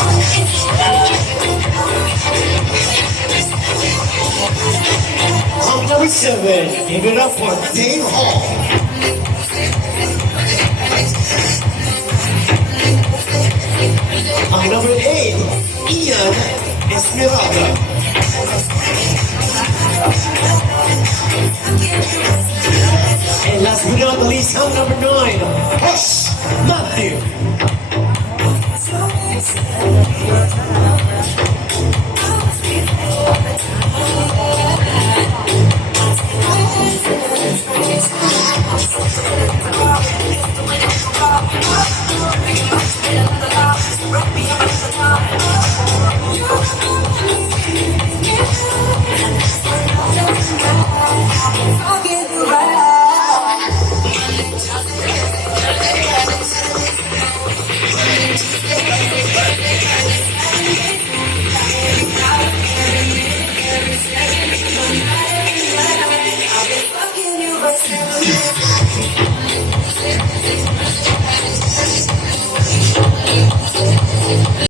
On number 7, give it up for Dave Hall. On number 8, Ian Esmeralda. And last but not least, on number 9, Hunks Matthew.